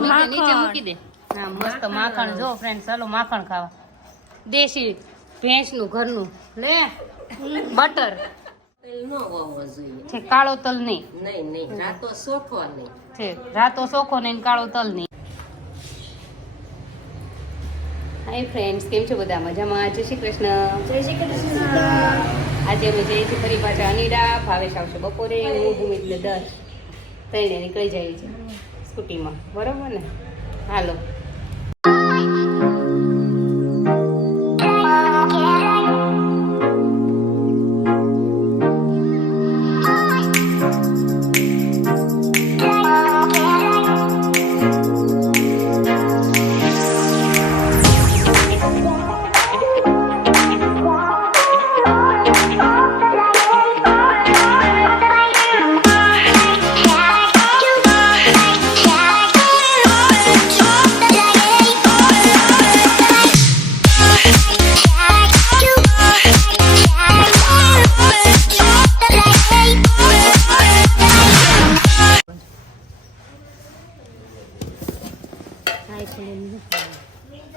નીચે મૂકી દે. હા મસ્ત માખણ જો ફ્રેન્ડ, ચાલો માખણ ખાવા. દેશી ભેંસનું ઘરનું લે બટર છે, કાળો તલ નહીં. રાતો સોખો નહીં, કાળો તલ નહીં. હાય ફ્રેન્ડ્સ, કેમ છો બધા? મજામાં? જય શ્રી કૃષ્ણ. જય શ્રી કૃષ્ણ. આજે અમે જઈએ છીએ ફરી પાછા અનીડા. ભાવેશ આવશે બપોરે, હું ભૂમિ એટલે 10 ત્રણે નીકળી જાય છે સ્કૂટીમાં, બરોબર ને? હાલો.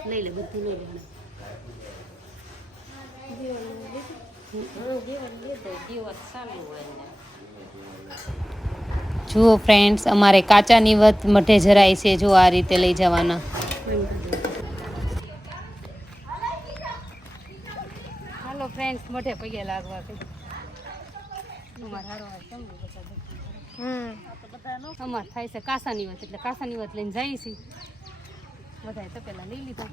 લઈ લે બધી લઈ લે. જુઓ ફ્રેન્ડ્સ, અમારે કાચાની વત મઢે જરાય છે. જો આ રીતે લઈ જવાના. હાલો ફ્રેન્ડ્સ, મઢે પગે લાગવા કઈ અમાર થાય છે કાસાની વત, એટલે કાસાની વત લઈને જાય છે બધા. તો પેલા લઈ લીધા.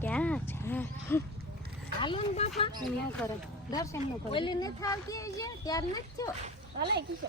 ક્યાં છે? હાલો ને બાપા, ન કરે દર્શન ન કરે. ઓલી ને થાવતી છે ત્યાર નથી થયો. હાલે કીધો.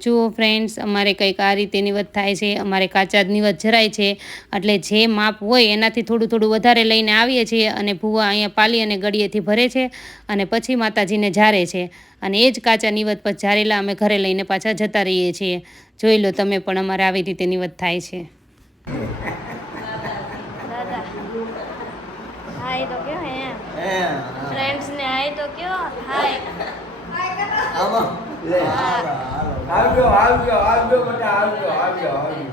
જુઓ ફ્રેન્ડ્સ, અમારે કંઈક આ રીતે નિવત થાય છે. અમારે કાચા જ નિવત જરાય છે, એટલે જે માપ હોય એનાથી થોડું થોડું વધારે લઈને આવીએ છીએ અને ભૂવા અહીંયા પાલી અને ગળીએથી ભરે છે અને પછી માતાજીને ઝારે છે. અને એ જ કાચા નિવત પછી ઝારેલા અમે ઘરે લઈને પાછા જતા રહીએ છીએ. જોઈ લો તમે પણ, અમારે આવી રીતે નિવત થાય છે. દાદા હાય તો કયો હે ફ્રેન્ડ્સ ને હાય તો કયો હાય. આવજો આવજો આવજો બધા આવજો આવજો આવજો.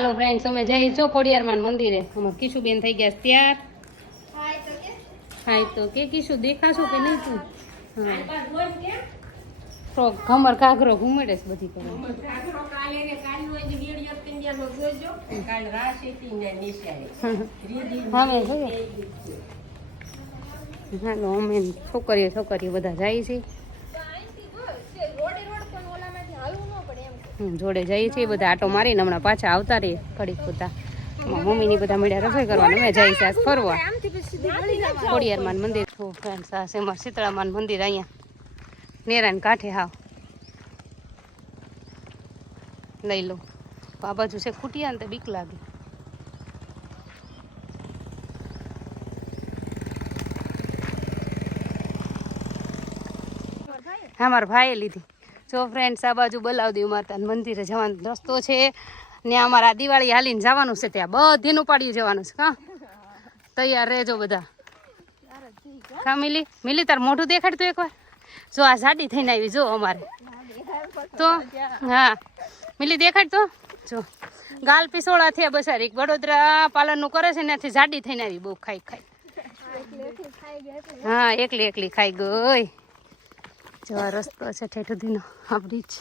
હાલો ફ્રેન્ડ્સ, અમે જઈએ છો ખોડિયારમાં મંદિરે. અમાર કિશુબેન થઈ ગયા છે તૈયાર. હાય તો કે કિશુ દેખાશો કે નહીં તું? હા, ફ્રોક ઘમર ઘાઘરો ઘુમડે છે બધી કરે. હા હાલો, અમે છોકરીઓ બધા જાય છે. જોડે જઈએ છીએ બધા આટો મારીને હમણાં પાછા આવતા રહીએ ઘડીક બધા. મમ્મીની બધા મળ્યા રસોઈ કરવાની. અમે જઈએ છીએ ફરવા ખોડિયારમાં મંદિર. ફ્રેન્ડ્સ, આ છે અમારું શીતળામાન મંદિર અહીંયા નેરાને કાંઠે. હાવ લઈ લો. આ બાજુ છે ખૂટિયા ને તો બીક લાગે. હા, મારા ભાઈએ લીધી. જો ફ્રેન્ડ્સ, આ બાજુ બલાવદેવ માતાના મંદિરે જવાનો રસ્તો છે ને. અમારા દિવાળી હાલીને જવાનું છે ત્યાં બધીનું પાડી જવાનું છે. હા, તૈયાર રહેજો બધા. કા મિલી તાર મોઢું દેખાડ તું એકવાર. જો આ સાડી થઈને આવી જો અમારે તો. હા મિલી દેખાડ તો. જો ગાલ પિસોળા થયા બસારી વડોદરા પાલનનું કરે છે ત્યાંથી જાડી થઈને આવી. બહુ ખાઈ હા, એકલી ખાઈ ગઈ. જો આ રસ્તો છે ઠેઠ સુધીનો આપણી જ.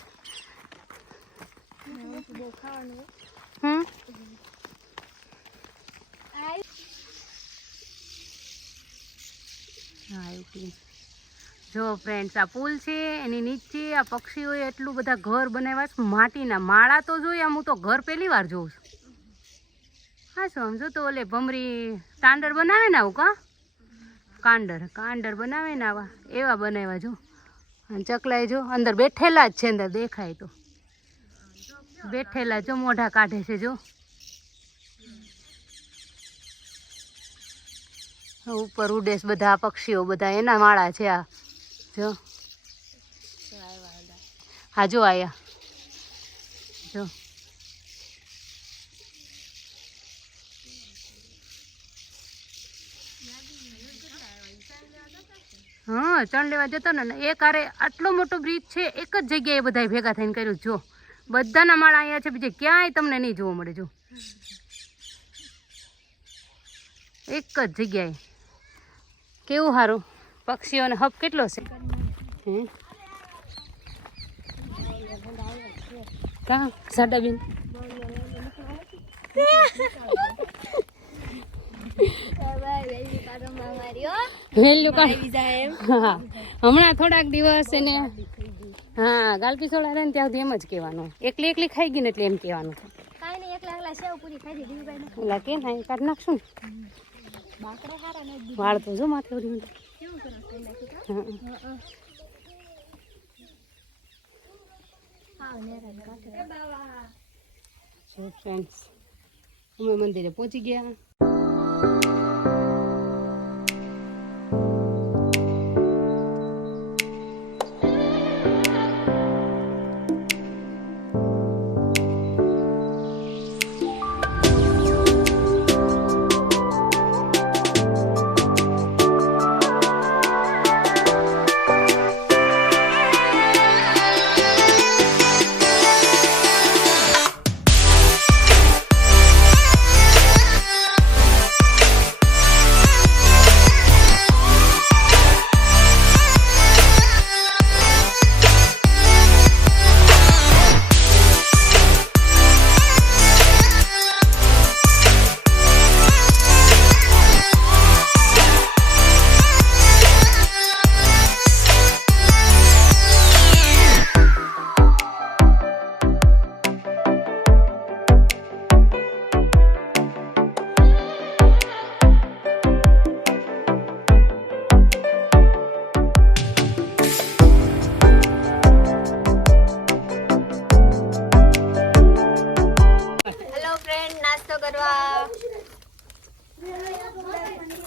હા એકલી. જો ફ્રેન્ડ્સ, આ પુલ છે એની નીચે આ પક્ષીઓએ એટલું બધા ઘર બનાવ્યા છે માટીના. માળા તો જોઈ આમ હું તો ઘર પહેલી વાર જોઉં છું. હા શું આમ જો તો ઓલે ભમરી સ્ટાન્ડર બનાવે ને આવું. કાંડર બનાવે ને આવા એવા બનાવ્યા. જો અને ચકલાય જો અંદર બેઠેલા જ છે. અંદર દેખાય તો બેઠેલા. જો મોઢા કાઢે છે. જો ઉપર ઉડેસ બધા પક્ષીઓ બધા એના માળા છે. આ જો હા જો આયા જો. હા, ચણ લેવા જતો ને એક આરે આટલો મોટો બ્રિજ છે. એક જ જગ્યાએ બધા ભેગા થઈને કર્યું. જો બધાના માળા અહીંયા છે. બીજે ક્યાંય તમને નહીં જોવા મળે. જો એક જ જગ્યાએ. કેવું સારું. પક્ષીઓને હબ કેટલો છે. કા સાડાબેન હમણાં થોડાક દિવસ એને હા ગાલપી સોડા રહે ને ત્યાં સુધી એમ જ કહેવાનું. એકલી ખાઈ ગઈ ને એટલે એમ કહેવાનું. ઓલા કે ના કાઢ નાખશું ને. વાળ તો જો માથે ઉડી. ફ્રેન્ડ્સ, અમે મંદિરે પહોંચી ગયા.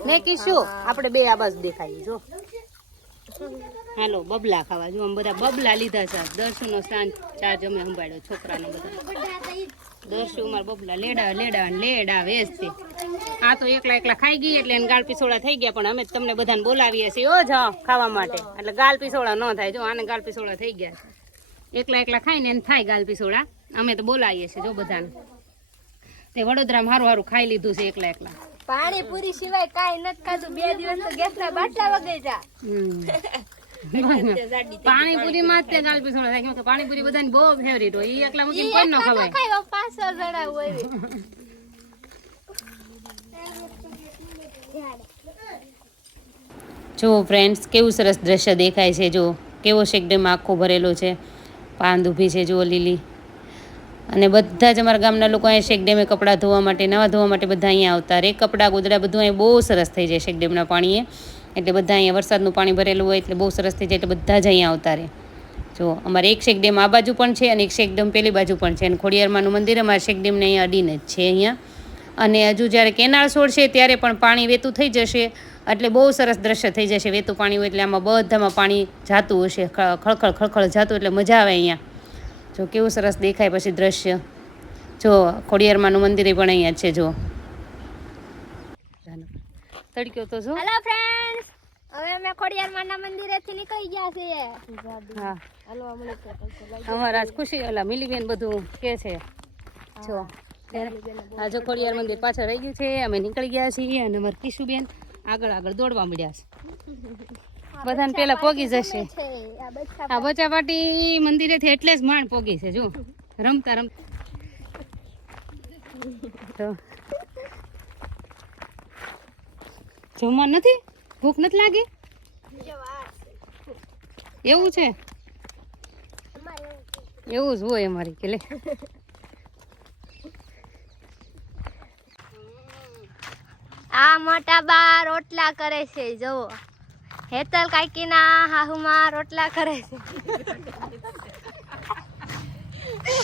ને કીશું આપણે બે આ બાજુ દેખાય. જો હાલો બબલા ખાવા. જો આમ બધા બબલા લીધા છે. દર્શુનો સ્નાન ચાર્જ અમે સંભાળ્યો છોકરાને બધા. દર્શુ મારા બબલા લેડા વેચતી. આ તો એકલા ખાઈ ગઈ એટલે એને ગાળ પીસોડા થઈ ગયા. પણ અમે તમને બધાને બોલાવીએ છીએ ઓ જ ખાવા માટે. એટલે ગાળ પીસોડા ન થાય. જો આને ગાળ પીસોડા થઈ ગયા છે. એકલા ખાઈને એને થાય ગાળ પીસોડા. અમે તો બોલાવીએ છીએ જો બધાને. તે વડોદરામાં હારું હારું ખાઈ લીધું છે એકલા એકલા. પાણીપુરી સિવાય કાંઈ નથી ખાધું 2 દિવસ તો ગેસના બાટલા વગાડ્યા. પાણીપુરી માં જ તે ગાલ પીસોડા થાય કેમ કે પાણીપુરી બધાની બહુ ફેવરિટ હોય. ઈ એકલા મૂકીને કોઈ ન ખવાય. ખાઈ 5 જણા હોય. જો ફ્રેન્ડ્સ કેવું સરસ દ્રશ્ય દેખાય છે. જો કેવો શેક ડેમ આખો ભરેલો છે. પાંદ ઊભી છે જો લીલી. અને બધા જ અમારા ગામના લોકો અહીંયા શેક ડેમે કપડાં ધોવા માટે નવા ધોવા માટે બધા અહીંયા આવતા રહે. કપડાં ગોદડા બધું અહીંયા બહુ સરસ થઈ જાય શેક ડેમના પાણીએ. એટલે બધા અહીંયા વરસાદનું પાણી ભરેલું હોય એટલે બહુ સરસ થઈ જાય એટલે બધા જ અહીંયા આવતા રહે. જો અમારે એક શેક ડેમ આ બાજુ પણ છે અને એક શેક ડેમ પેલી બાજુ પણ છે. અને ખોડિયારમાંનું મંદિર અમારે શેક ડેમને અહીંયા અડીને જ છે અહીંયા. અને હજુ જ્યારે કેનાળ છોડશે ત્યારે પણ પાણી વેતું થઈ જશે એટલે બહુ સરસ દ્રશ્ય થઈ જશે. વેતું પાણી હોય એટલે આમાં બધામાં પાણી જાતું હશે, ખળખળ ખળખળ જાતું એટલે મજા આવે અહીંયા. જો કેવું સરસ દેખાય પછી દ્રશ્ય. જો ખોડિયારમાંનું મંદિર પણ અહીંયા છે. જો તડક્યો તો જો. હેલો ફ્રેન્ડ્સ, હવે અમે ખોડિયારમાંના મંદિરેથી નીકળી ગયા છીએ. હા હલવા મળે છે. અમારા ખુશી ઓલા મિલીબેન બધું કે છે. જો આ જો ખોડિયાર મંદિર પાછળ રહી ગયું છે. અમે નીકળી ગયા છીએ અને અમારા કિશુબેન આગળ આગળ દોડવા મળ્યા છે. બધાને પેલા પોગી જશે. આ બચા પાટી મંદિરેથી એટલે જ માંડ પોગી છે. જો રમતા રમતા જમવા નથી, ભૂખ નથી લાગી એવું છે. એવું જ હોય અમારી કે લે. આ મોટા બા રોટલા કરે છે. જુઓ હેતલ કાકીના હાહુમાં રોટલા કરે છે.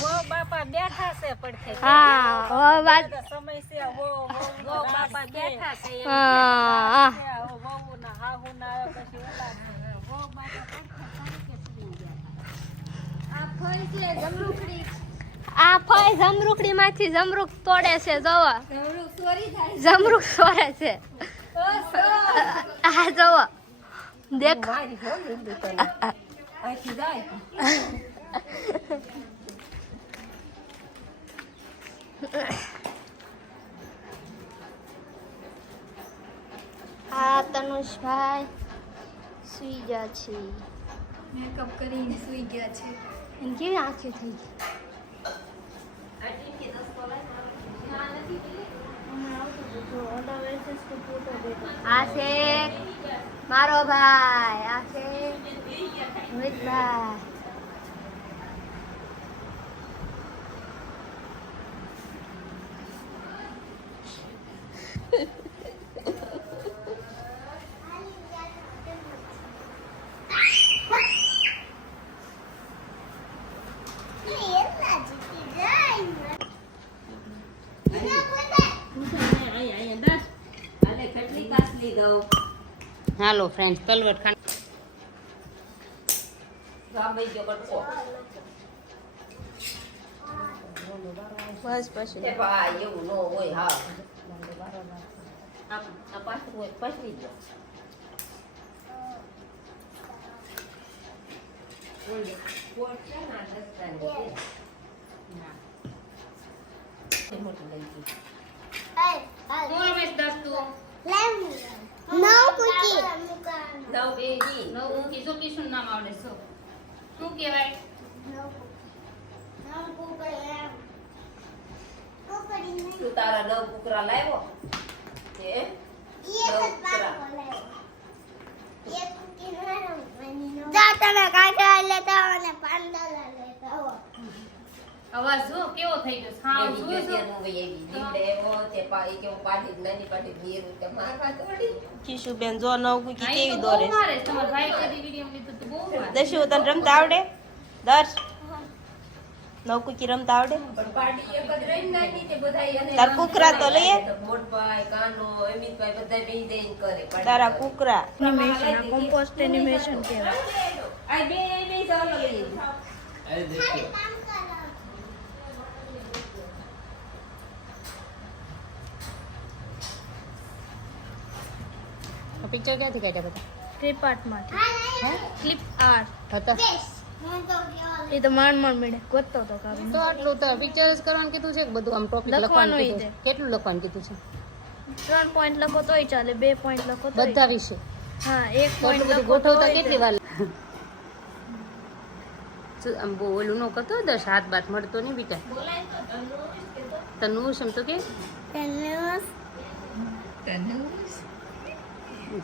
વો બાપા બેઠા છે પડખે. હા ઓ વાત સમય છે. વો બાપા બેઠા છે. હા વહુ ના હાહુ ના આવે પછી ઓલા વો બાપા આ ફઈ જમરૂખડી માંથી જમરૂખ તોડે છે. જોવો જમરૂખ સોરે છે. આ જોવો દેખ. આ તનુષભાઈ સુઈ ગયા છે. મેકઅપ કરીને સુઈ ગયા છે. એની કેવી આંખો થઈ ગઈ. આ છે મારો ભાઈ. આ છે રોહિતભાઈ. હાલો ફ્રેન્ડ કલવટ ખાન બસ પછી એવું ન હોય. હા આ પાછું હોય પાછળ જ શું નામ આવડે છો? શું કહેવાય? તું તારા 9 કુકરા લાવ્યો હે? અવાજ જો કેવો થઈ ગયો. સાવ જો કિશુબેન જો 9 કુકી કેવી દોરે છે. મારે તમારા ભાઈ કદી વિડિયો લીધું તો બહુ મારે. દર્શુ તને રમતા આવડે? દર્શ 9 કુકી રમતા આવડે? તાર કુકરા તો લઈએ. તારા કુકરા કમ્પોસ્ટ એનિમેશન કહેવાય. પિક્ચર ક્યાંથી કાઢ્યા બધા? ક્લિપ આર્ટમાંથી. ક્લિપ આર્ટ હતા હું તો કેવા એ તો માંડ મળે ગોતતો તો કામ તો આટલું તો પિક્ચર જ કરવાનું કીધું છે કે બધું આમ ટોપિક લખવાનું કીધું છે? કેટલું લખવાનું કીધું છે? 3 પોઈન્ટ લખો તોય ચાલે 2 પોઈન્ટ લખો તોય બધા વિશે હા 1 તો એટલું પોઈન્ટ બધું લખો ગોઠવતા તોય કેટલી વાર આમ બહુ ઓલું ન કરતો દસ હાથ બાત મળતો નહીં બેટા. તનું એમ તો કે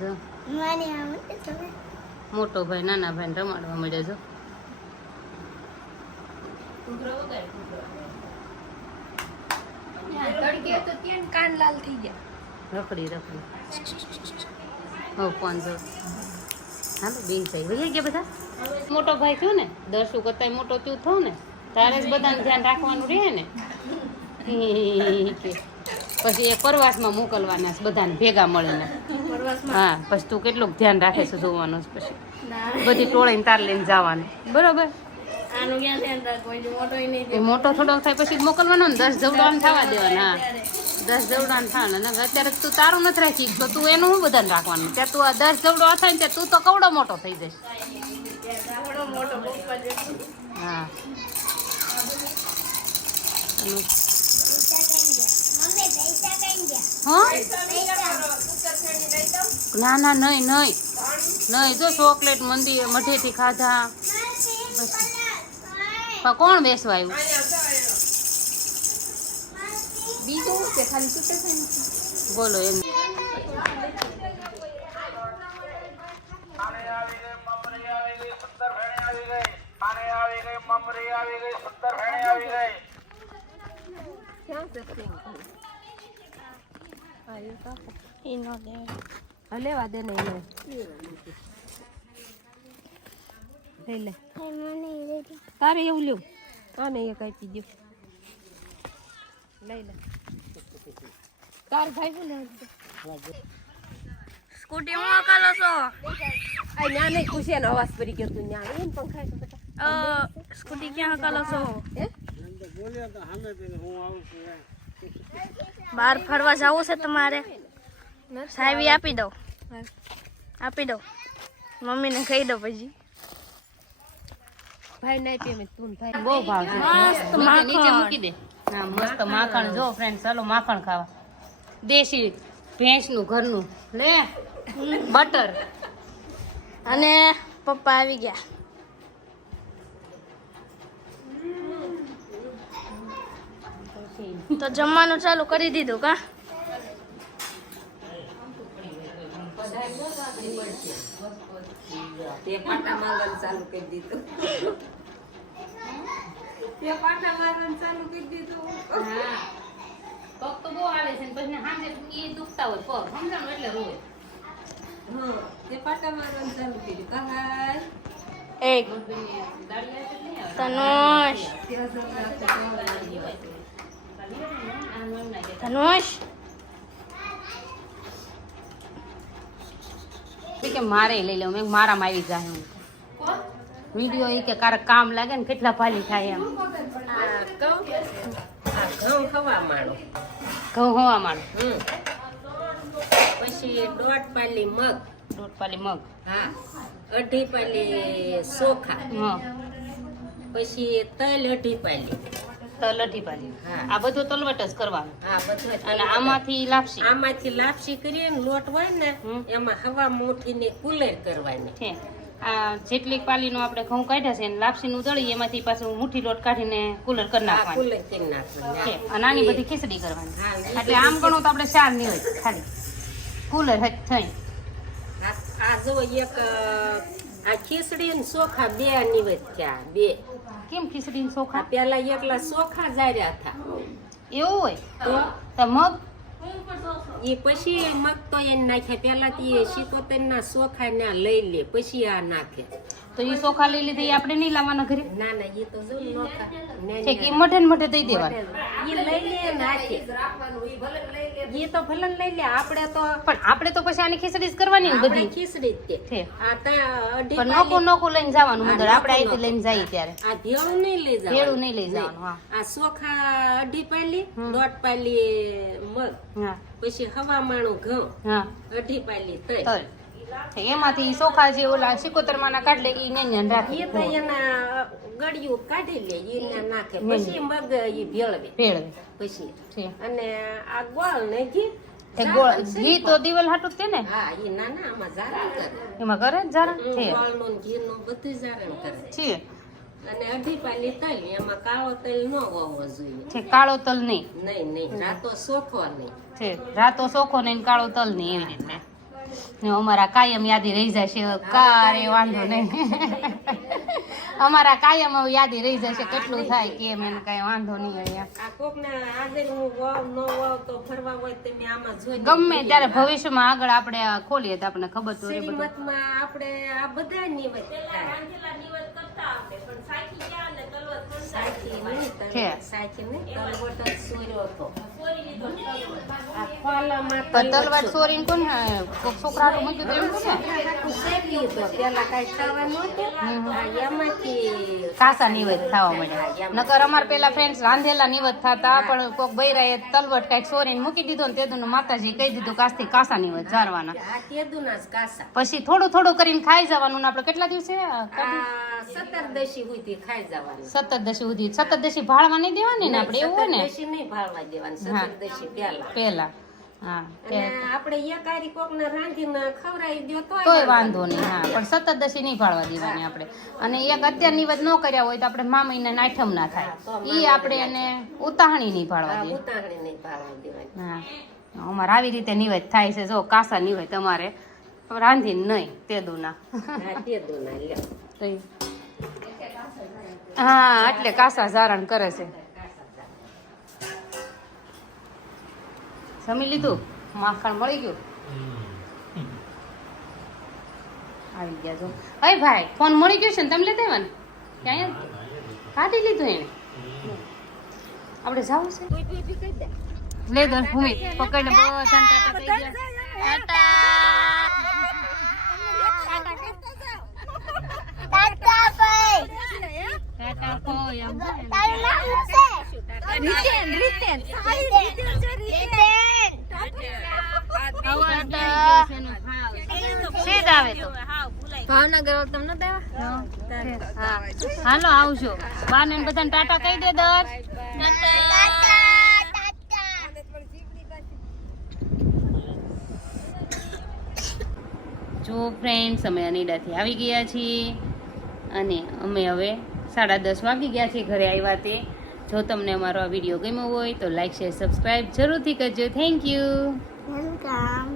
જો મોટો ભાઈ નાના ભાઈને રમાડવા મળે જો. કાન લાલ થઈ ગયા. રખડી હો કોણ જો હાલો બે ભાઈ વહી ગયા બધા. મોટો ભાઈ થયો ને દર્શુ કરતા મોટો તું થયો ને તારે જ બધાને ધ્યાન રાખવાનું રહે ને. પછી એ પ્રવાસમાં મોકલવાના છે બધાને ભેગા મળીને. હા પછી તું કેટલું ધ્યાન રાખે છે જોવાનું છે. પછી બધી ટોળીને તાર લઈને જવાનું બરોબર. આનું ક્યાં ધ્યાન રાખવું મોટો નહીં એ મોટો થોડોક થાય પછી જ મોકલવાનો ને 10 જવડાને થવા દેવાના. હા 10 જવડાને થવાના ને અત્યારે તું તારું નથી રાખી તો તું એનું શું બધાને રાખવાનું. ત્યાં તું આ 10 જવડો થાય ને ત્યાં તું તો કવડો મોટો થઈ જઈશ. હા ના ના નહીં નહીં નહીં જો ચોકલેટ મંદિર મઠેથી ખાધા. પણ કોણ બેસવા આવ્યું બીજું કે ખાલી છૂટે છે બોલો એમ. લેવા દે ને લઈ લે તારે એવું લ્યો આને એક આપી દો લઈ લે તાર ભાઈ શું લે સ્કૂટી માં કાલો છો આ ન્યા નહીં ખુશીનો અવાજ પડી ગયો તું ન્યા એમ પંખાય તો બેટા સ્કૂટી ક્યાં કાલો છો હે બહાર ફરવા જવું છે તમારે સાહેબી આપી દો મમ્મીને કહી દો પછી ભાઈ નહીં પીમે તું ભાઈ બહુ ભાવ છે મસ્ત માખણ નીચે મૂકી દે. હા મસ્ત માખણ જો ફ્રેન્ડ ચાલો માખણ ખાવા દેશી ભેંસનું ઘરનું લે બટર. અને પપ્પા આવી ગયા. તો જમવાનું ચાલુ કરી દીધું કા તે પાટા માંગવાનું ચાલુ કરી દીધું. હા પગ તો બહુ આવે છે ને પછી હાથે એ દુખતા હોય પગ સમજાણું એટલે રોય. હા તે પાટા માંગવાનું ચાલુ કર્યું. કહાય એક તનુષ કે મારે લઈ લઉં મેં મારામાં આવી જાય હું વિડીયો એ કે કારક કામ લાગે ને કેટલા ભાલી થાય એમ. ઘઉં ખવા માંડો. ઘઉં હોવા માંડ પછી 1.5 પાલી મગ. 1.5 પાલી મગ. હા 2.5 પાલી ચોખા. હા પછી તલ 2.5 પાલી. તલ 2.5 પાલી. હા. આ બધું તલવટ જ કરવાનું. હા બધું. અને આમાંથી લાપસી લાપસી કરીએ ને લોટ હોય ને એમાં હવા મુઠીને કુલેર કરવાની છે. આ જેટલી પાલીનો આપણે ઘઉં કાઢ્યા છે ને લાપસીનું દળી એમાંથી પાછું મુઠ્ઠી લોટ કાઢીને કુલર કરી નાખવાનું કુલેર કરી નાખવાની. છે. અને આની બધી ખીચડી કરવાની. હા, ઈ એટલે આમ ગણો તો આપણે 4 ની હોય ખાલી કુલર હજ થઈ. આ જો એક આ ખીચડી ને ચોખા 2 નિવેદ થયા 2. કેમ ખીચડી આ ચોખા પેલા એકલા ચોખા જાર્યા હતા એવું હોય તો મગ એ પછી મગ તો એને નાખ્યા. પેલા તે 77 ના ચોખા ના લઈ લે પછી આ નાખે. તો એ ચોખા લઈ લીધી આપણે નહીં લાવવાના ઘરે ના ના એ તો જો નોખા છે કે મઠે ને મઠે દઈ દેવાનું. એ લઈ લે નાખે. એ તો ભલે લઈ લે આપણે તો પણ આપણે તો પછી આની ખીચડી જ કરવાની ને આપણે બધી ખીચડી જ તે. છે. આ ત્યાં પણ નોખું લઈને જવાનું અંદર આપણે અહીંથી લઈને જઈએ ત્યારે આ ભેળું નહીં લઈ જવાનું. ભેળું નહીં લઈ જવાનું. હા આ ચોખા 2.5 પાલી 1.5 પાલી મગ હા પછી હવા માણું ઘઉં હા 2.5 પાલી તલ તલ એમાંથી ચોખા જે ઓલા સિકોતરમાંના કાઢલે ઈ નેન રાખે એ તો એના ગળિયું કાઢી લે એને નાખે પછી મગ એ ભેળવે ભેળવે પછી છે અને આ ગોળ ને ઘી તે ગોળ ઘી તો દિવાલ હાટું જ તે ને હા એ નાના આમાં જારણ કરે એમાં કરે જ જરા છે ગોળનું ને ઘીનું બધું જારણ કરે છે અને અઢી પાલી તલ એમાં કાળો તલ ન હોવો જોઈએ છે કાળો તલ નહીં નહીં રાતો સોખો નહીં છે રાતો ચોખો ને કાળો તલ નહીં એવી રીતે ને અમારા કાયમ યાદી રહી જશે કારે વાંધો નહીં અમારા કાયમ હવે યાદી રહી જશે કેટલું થાય કેમ એને કઈ વાંધો નહીં અહીંયા આ કોક ને આગળ હું વાવ ન વાવ તો ફરવા હોય તમે આમાં જોઈ ગમે ત્યારે ભવિષ્યમાં આગળ આપણે આ ખોલીએ તો આપણને ખબર તો રહે બધું શ્રીમતમાં આપણે આ બધા નિવેદ છે. સાચી નહીં તલવટ જ સોર્યો હતો આ ખોલામાં પણ તલવાર ચોરીને કોને કોક છોકરાનું મૂક્યું તો એમ કોને પેલા કઈ ખાવા નહોતું એમાંથી કાસા નિવેદ થવા મળ્યા નકર અમાર પેલા ફ્રેન્ડ્સ રાંધેલા નિવેદ થતા પણ કોક બૈરાએ તલવટ કઈક ચોરીને મૂકી દીધો ને તેદું માતાજી કહી દીધું કાસથી કાસા નિવેદ ઝારવાના આ તેદુના જ કાસા પછી થોડું થોડું કરીને ખાઈ જવાનું ને આપણે કેટલા દિવસે આ 17 સુધી ખાઈ જવાનું 17 સુધી 17 ભાળવા નહીં દેવાની ને આપણે એવું હોય ને 17 નહીં ભાળવા દેવાનું 17 પહેલા પેલા હા અને આપણે એકારી કોકને રાંધીને ખવડાવી દો તોય વાંધો નહીં હા પણ 17 નહીં ભાળવા દેવાની આપણે અને એક અત્યાર નિવેદ ન કર્યા હોય તો આપણે મા મહિના આઠમ ના થાય ઈ આપણે એને ઉતાહણી નહીં ભાળવા દે ઉતાવળી નહીં ભાળવા દેવાની હા અમારે આવી રીતે નિવેદ થાય છે જો કાસા નિવેદ અમારે રાંધીને નહીં તેદુના હા તેદુના લ્યો હા એટલે કાસા ધારણ કરે છે જમી લીધું માખણ મળી ગયું આવી ગયા જો અય ભાઈ ફોન મળી ગયો છે ને તમે લેતા આવ્યા ને ક્યાં કાઢી લીધું એને આપણે જવું છે લે દો ભૂમિ પકડને બધાને ટાટા કહી દે ટાટા કોઈ એમ ભાવનગર તમને હાલો આવજો બાને બધાને ટાટા કહી દે દર જો ફ્રેન્ડ્સ અમે અનીડાથી આવી ગયા છીએ અને અમે હવે 10:30 વાગી ગયા છીએ ઘરે આવ્યા તે જો તમને અમારો આ વિડીયો ગમ્યો હોય તો લાઈક શેર સબસ્ક્રાઈબ જરૂરથી કરજો થેન્ક યુ વેલકમ.